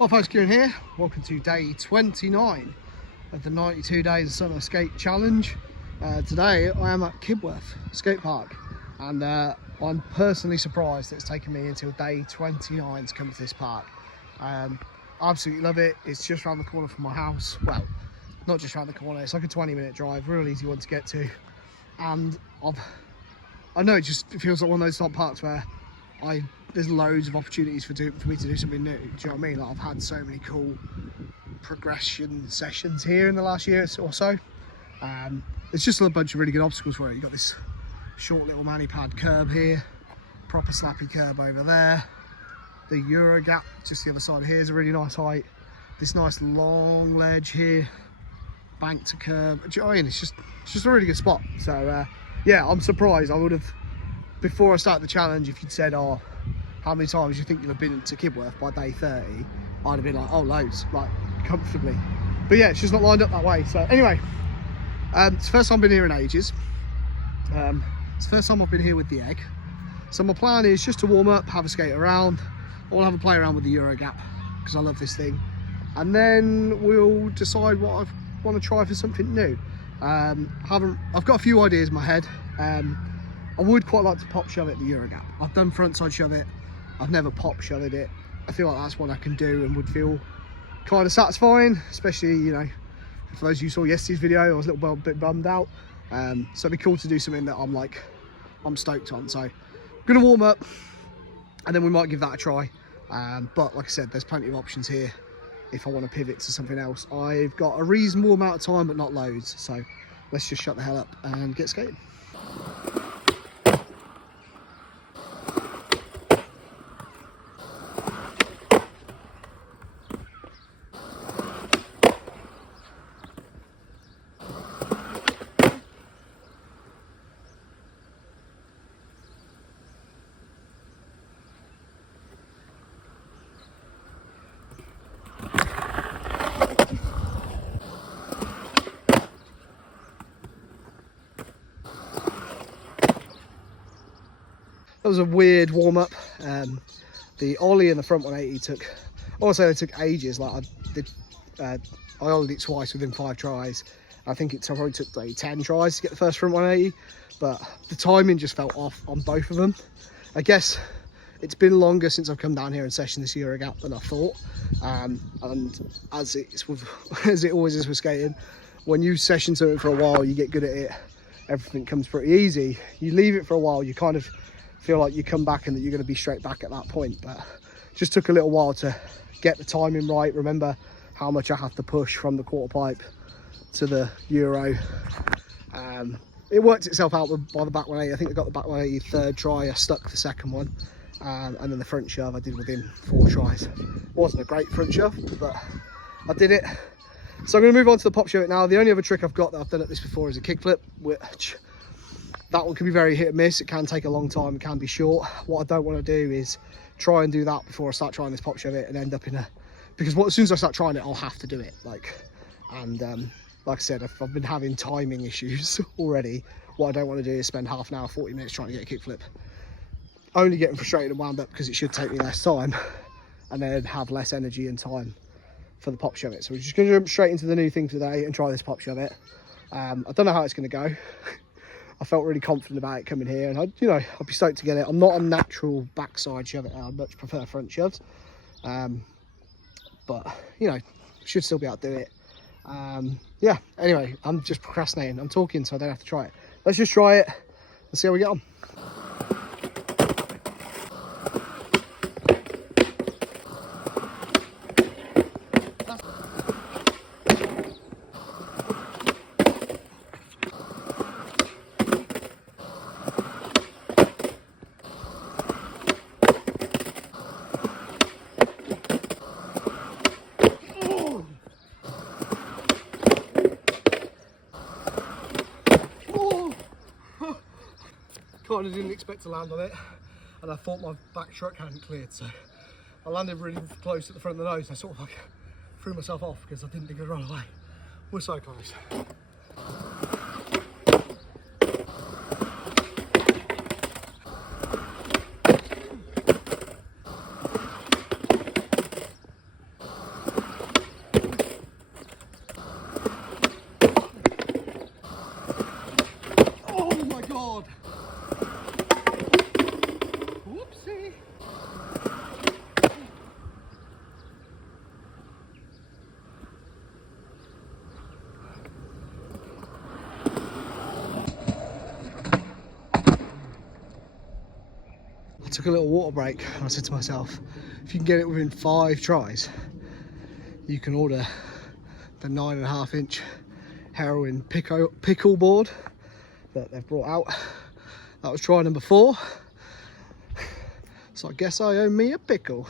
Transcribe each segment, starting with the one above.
Well folks, Kieran here. Welcome to day 29 of the 92 Days of Summer Skate Challenge. Today I am at Kibworth skate park, and I'm personally surprised that it's taken me until day 29 to come to this park. Absolutely love it. It's just around the corner from my house. Well, not just around the corner, it's like a 20-minute drive, real easy one to get to. And I know it feels like one of those top parks where there's loads of opportunities for me to do something new. Do you know what I mean? Like, I've had so many cool progression sessions here in the last year or so. There's just a bunch of really good obstacles for it. You've got this short little mani pad curb here, proper slappy curb over there. The Euro gap just the other side here is a really nice height. This nice long ledge here, bank to curb. Do you know what I mean? It's just a really good spot. So yeah, I'm surprised. I would have, before I started the challenge, if you'd said, oh, how many times do you think you'll have been to Kibworth by day 30, I'd have been like, oh, loads, like comfortably. But yeah, it's just not lined up that way. So anyway, it's the first time I've been here in ages. It's the first time I've been here with the egg. So my plan is just to warm up, have a skate around. I want to have a play around with the Euro gap because I love this thing. And then we'll decide what I want to try for something new. I've got a few ideas in my head. I would quite like to pop shove it the Euro gap. I've done frontside shove it. I've never pop shoved it. I feel like that's one I can do and would feel kind of satisfying, especially, you know, for those of you who saw yesterday's video, I was a little bit bummed out. So it'd be cool to do something that I'm stoked on. So I'm gonna warm up and then we might give that a try. But like I said, there's plenty of options here if I want to pivot to something else. I've got a reasonable amount of time, but not loads. So let's just shut the hell up and get skating. That was a weird warm-up. The ollie and the front 180 took, also they took ages. Like I ollied it twice within 5 tries. I think it probably took like 10 tries to get the first front 180, but the timing just felt off on both of them. I guess it's been longer since I've come down here and sessioned this Euro gap than I thought. And as it always is with skating, when you session something for a while, you get good at it, everything comes pretty easy. You leave it for a while, you kind of feel like you come back and that you're going to be straight back at that point. But it just took a little while to get the timing right. Remember how much I have to push from the quarter pipe to the Euro. It worked itself out by the back 180. I think I got the back 180 third try. I stuck the second one, and then the front shove I did within 4 tries. It wasn't a great front shove, but I did it. So I'm going to move on to the pop shove it now. The only other trick I've got that I've done at this before is a kickflip, which that one can be very hit and miss. It can take a long time, it can be short. What I don't want to do is try and do that before I start trying this pop shove it and end up in because as soon as I start trying it, I'll have to do it. Like I said, I've been having timing issues already. What I don't want to do is spend half an hour, 40 minutes trying to get a kickflip, only getting frustrated and wound up because it should take me less time, and then have less energy and time for the pop shove it. So we're just going to jump straight into the new thing today and try this pop shove it. I don't know how it's going to go. I felt really confident about it coming here, and I'd be stoked to get it. I'm not a natural backside shove it. I much prefer front shoves, but should still be able to do it. Yeah, anyway, I'm just procrastinating. I'm talking so I don't have to try it. Let's just try it and see how we get on. Kind of didn't expect to land on it, and I thought my back truck hadn't cleared, so I landed really close at the front of the nose. I sort of like threw myself off because I didn't think I'd run away. We're so close. took a little water break and I said to myself, if you can get it within 5 tries, you can order the 9.5-inch heroin pickle board that they've brought out. That was try number 4. So I guess I owe me a pickle.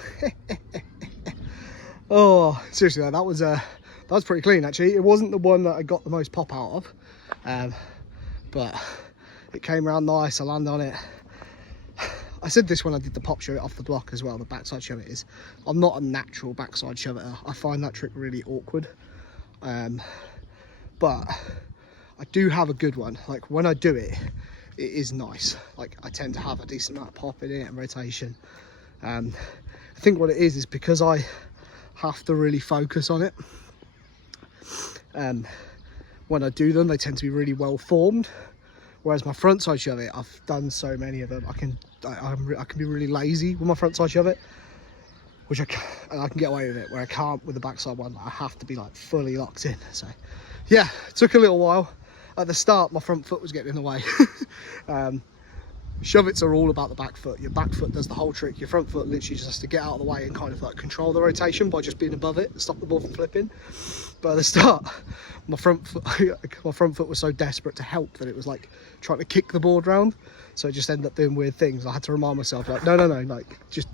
Oh, seriously though, that was pretty clean actually. It wasn't the one that I got the most pop out of, but it came around nice. I landed on it. I said this when I did the pop shove it off the block as well, the backside shove it is. I'm not a natural backside shoveter. I find that trick really awkward. But I do have a good one. Like when I do it, it is nice. Like I tend to have a decent amount of pop in it and rotation. I think what it is because I have to really focus on it. When I do them, they tend to be really well formed. Whereas my front side shove it, I've done so many of them, I can be really lazy with my front side shove it, which I can get away with it, where I can't with the backside one. I have to be like fully locked in. So yeah, it took a little while. At the start, my front foot was getting in the way. Shove-its are all about the back foot. Your back foot does the whole trick. Your front foot literally just has to get out of the way and kind of like control the rotation by just being above it, stop the ball from flipping. But at the start, my front foot was so desperate to help that it was like trying to kick the board round. So it just ended up doing weird things. I had to remind myself, like, no, like just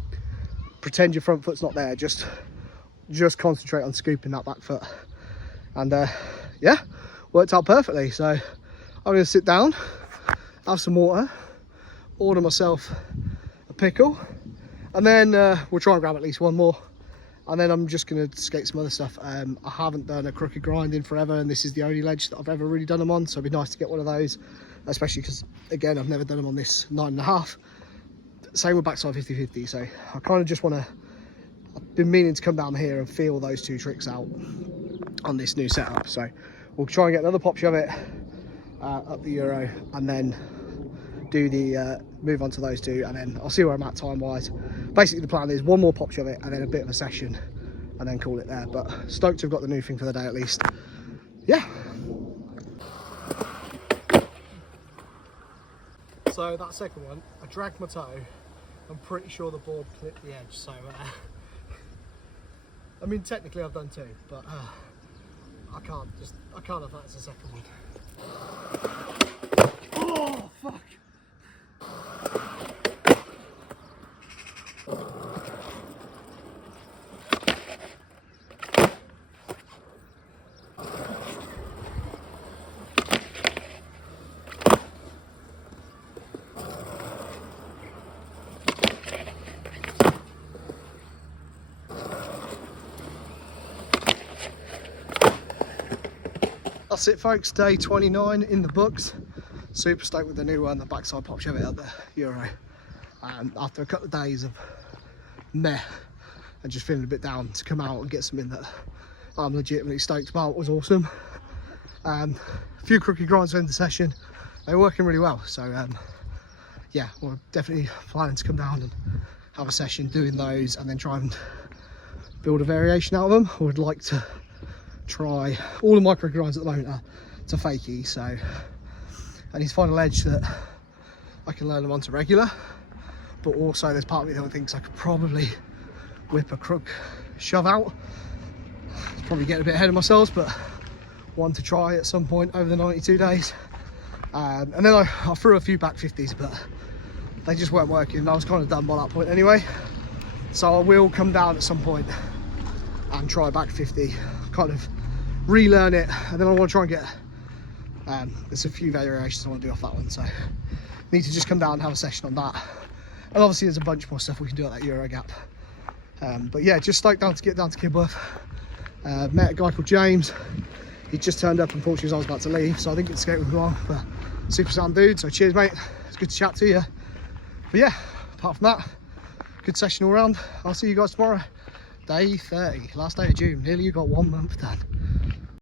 pretend your front foot's not there. Just concentrate on scooping that back foot. And yeah, worked out perfectly. So I'm going to sit down, have some water, order myself a pickle, and then we'll try and grab at least one more, and then I'm just going to skate some other stuff. I haven't done a crooked grind in forever, and this is the only ledge that I've ever really done them on, so it'd be nice to get one of those, especially because again I've never done them on this 9.5. Same with backside 50/50, so I kind of just want to, I've been meaning to come down here and feel those 2 tricks out on this new setup. So we'll try and get another pop shove it up the Euro, and then do the move on to those 2, and then I'll see where I'm at time wise. Basically the plan is one more pop shove it and then a bit of a session and then call it there. But stoked to have got the new thing for the day at least. Yeah. So that second one, I dragged my toe. I'm pretty sure the board clipped the edge, so I mean technically I've done 2, but I can't have that as a second one. Oh fuck. That's it folks, day 29 in the books. Super stoked with the new one, the backside pop shove it at the Euro. And after a couple of days of meh and just feeling a bit down, to come out and get something that I'm legitimately stoked about was awesome. A few crooked grinds in the session, they were working really well. So yeah, we're definitely planning to come down and have a session doing those and then try and build a variation out of them. I would like to try all the micro grinds at the moment are to fakie, so I need to find a ledge that I can learn them onto regular, but also there's part of me that thinks I could probably whip a crook shove out. Probably getting a bit ahead of myself, but one to try at some point over the 92 days. And then I threw a few back 50s, but they just weren't working. I was kind of done by that point anyway, so I will come down at some point and try back 50, kind of relearn it, and then I want to try and get there's a few variations I want to do off that one, so need to just come down and have a session on that. And obviously there's a bunch more stuff we can do at that Euro gap, but yeah, just stoked down to get down to Kibworth. Met a guy called James. He just turned up, unfortunately as I was about to leave, so I didn't get to skate with him long, but super sound dude, so cheers mate, it's good to chat to you. But yeah, apart from that, good session all round. I'll see you guys tomorrow. Day 30, last day of June. Nearly you got 1 month done.